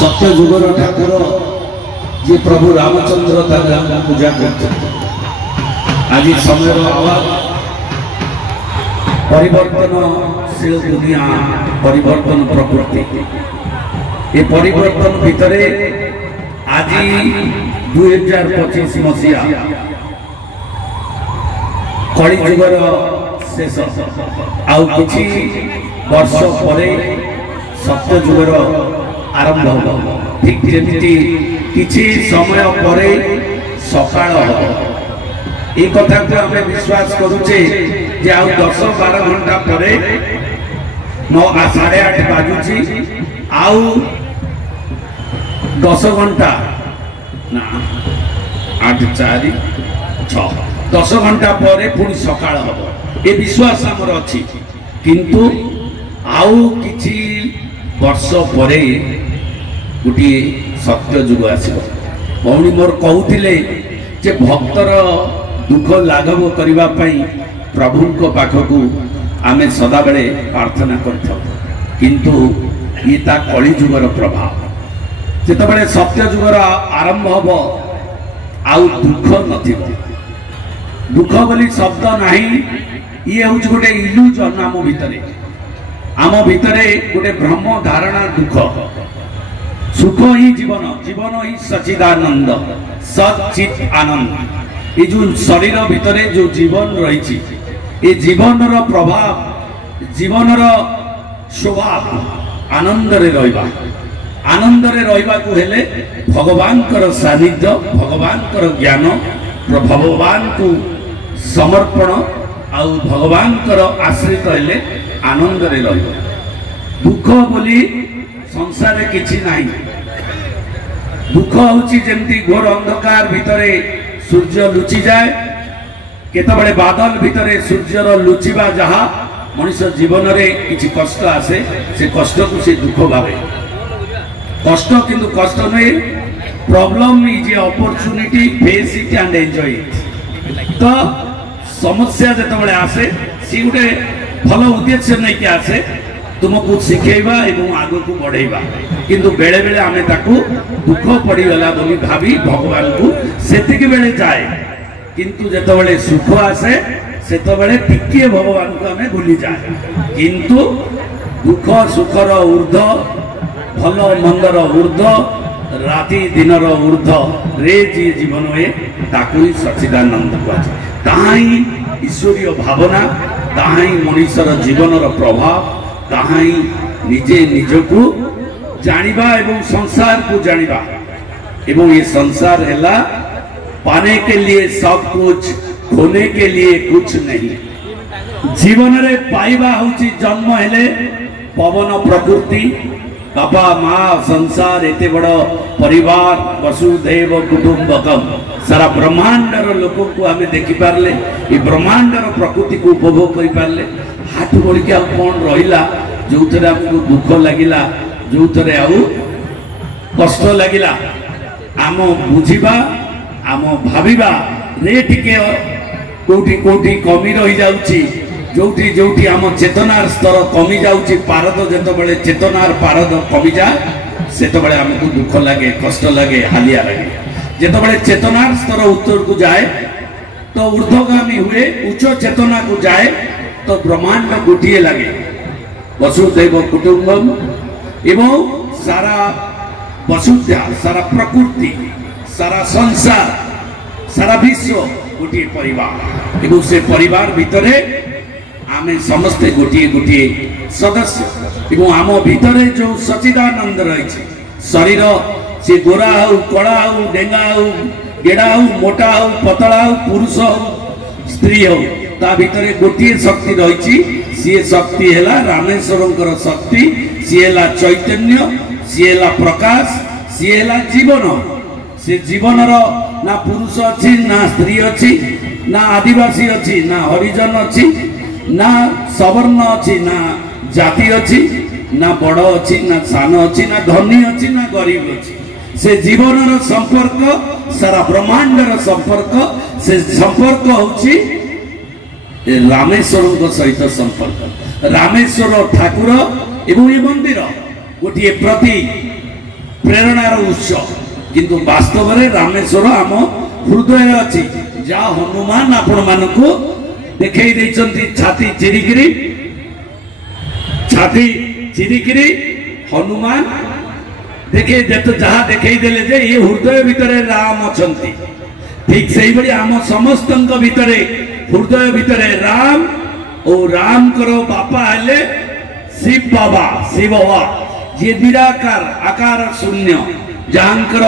सत्य जुगर ठाकुर जी प्रभु रामचंद्र पूजा करते आज समय अभाव परिवर्तनशील दुनिया परिवर्तन प्रकृति ये परिवर्तन भितर आज 2025 मसीहा कली जुगर शेष आउ किछि वर्ष पर सत्य जुगर आरंभ हो ठीक जमी किछि समय पर सकाळ हो ये कथा को आम विश्वास करुचे जे आउ 10-12 घंटा पर 9-8:30 बाजुची आउ 10 घंटा ना 8-4-6 10 घंटा पर पुणी सकाळ हो ये विश्वास आमर अच्छी किंतु आउ किछि वर्ष पर गोटे सत्य जुग आसो भौणी मोर कहते जे भक्तर दुख लाघव करने प्रभु पाखक आमे सदा बेले प्रार्थना किंतु ये कली जुगर प्रभाव जिते सत्य जुगर आरंभ हम आउ दुख न दुख बोली शब्द नहीं ये हूँ गोटे इल्यूजन आम भितरे गोटे भ्रम धारणा दुख सुख ही जीवन जीवन ही सच्चिदानंद सचित आनंद ये जो शरीर भितरे जो जीवन रही ये जीवन रो प्रभाव जीवन रो स्वभाव आनंद रे रहिबा आनंद रे रहिबा को हेले भगवान कर सानिध्य भगवान कर ज्ञान भगवान को समर्पण आउ भगवान कर आश्रित हेले आनंद रे रहिबा दुख बोली संसार किछि नाही दुख होची जेमती घोर अंधकार भितरे सूर्य लुचि जाए केतबेले बादल भितरे सूर्यर लुचिबा जहा मनुष्य जीवन रे किछि कष्ट आसे से कष्ट को से दुख भावे कष्ट किंतु कष्ट नहीं problem is a opportunity face it and enjoy it तो समस्या जेतबेले आसे सी गुटे भल उद्देश्य नहीं कि आसे तुमको शिखेबा एवं आगो को बढ़ेबा किंतु बेले बेले आमे ताकू दुख पड़ीगला बोली भाभी भगवान को सेतिक बेले जाए किंतु जेतो बेले सुख आसे सेतो बेले टिके भगवान को आमे भूली जाए किंतु दुख सुखर ऊर्ध भल मंदर ऊर्ध राति दिनर ऊर्ध रे जी जीवन हुए ताकू ही सच्चिदानंद कहते ताही ईश्वरीय भावना ताही मनुष्यर जीवनर प्रभाव ताही निजे निजको जानिबा एवं संसार को जानिबा एवं ये संसार हैला पाने के लिए सब कुछ खोने के लिए कुछ नहीं जीवन रे पाइबा होची जन्म हेले पवन प्रकृति बापा माँ संसार एते बड़ परिवार वसुधैव कुटुंबकम सारा ब्रह्मांडर लोक को आमे देखि पारले ये ब्रह्मांडर प्रकृति को उपभोग करि पारले हाथ बोली के कौन रहिला जो थरे हमको दुख लागिला जो थरे आउ कष्ट लागिला आम बुझिबा आम भाबिबा रे टिके कोठी कोठी कमी रही जाउची जोठी जोठी आम चेतनार स्तर कमी जाउची पारद जेतो बेले चेतनार पारद कमी जा सेतो बेले हमको दुख लागे कष्ट लागे हालिया लागे जेतो बेले चेतनार स्तर उत्तर को जाए तो ऊर्ध्वगामी हुए उच्च चेतना को जाए तो ब्रह्मांड गोटे लगे वसुधैव कुटुंबम एवं सारा वसुधा सारा प्रकृति सारा संसार सारा विश्व गोटे परिवार एवं से परिवार भितरे आमे समस्ते गोटे गोटे सदस्य एवं आम भितरे जो सच्चिदानंद रही शरीर से गोरा हो कला हो डेंगा हो गेड़ा हो मोटा हो पतला हो पुरुष हो स्त्री हो ता भितरे गोटे शक्ति रही सी शक्ति है रामेश्वर शक्ति सी है चैतन्य सी है प्रकाश सी है जीवन से जीवन ना पुरुष अच्छी ना स्त्री अच्छी ना आदिवासी अच्छी ना हरिजन अच्छी ना सवर्ण अच्छी ना जाति अच्छी ना बड़ अच्छी ना सान अच्छी ना धनी अच्छी ना गरीब अच्छी से जीवन संपर्क सारा ब्रह्मांडर संपर्क से संपर्क होची रामेश्वर सहित संपर्क रामेश्वर ठाकुर एवं ये मंदिर गोटे प्रति प्रेरणार उत्स किंतु वास्तव में रामेश्वर आम हृदय अच्छी जहाँ हनुमान आपण मानकु देखई देइचंती छाती चिरिकिरी हनुमान देखे जहाँ देखई देले जे ये हृदय भितर राम अछंती ठीक से भाई आम समस्त भितर हृदय भितर राम और राम करो बापा हेले शिव बाबा जी निराकार आकार शून्य जहाँकर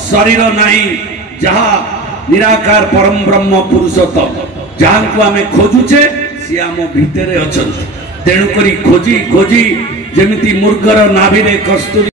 शरीर नहीं जहाँ निराकार परम ब्रह्म पुरुषोत्तम जहाँ को आम खोजुचे सी आम भितर अच्छा तेणुक खोजी खोजी जमी मुर्गर नाभि कस्तूरी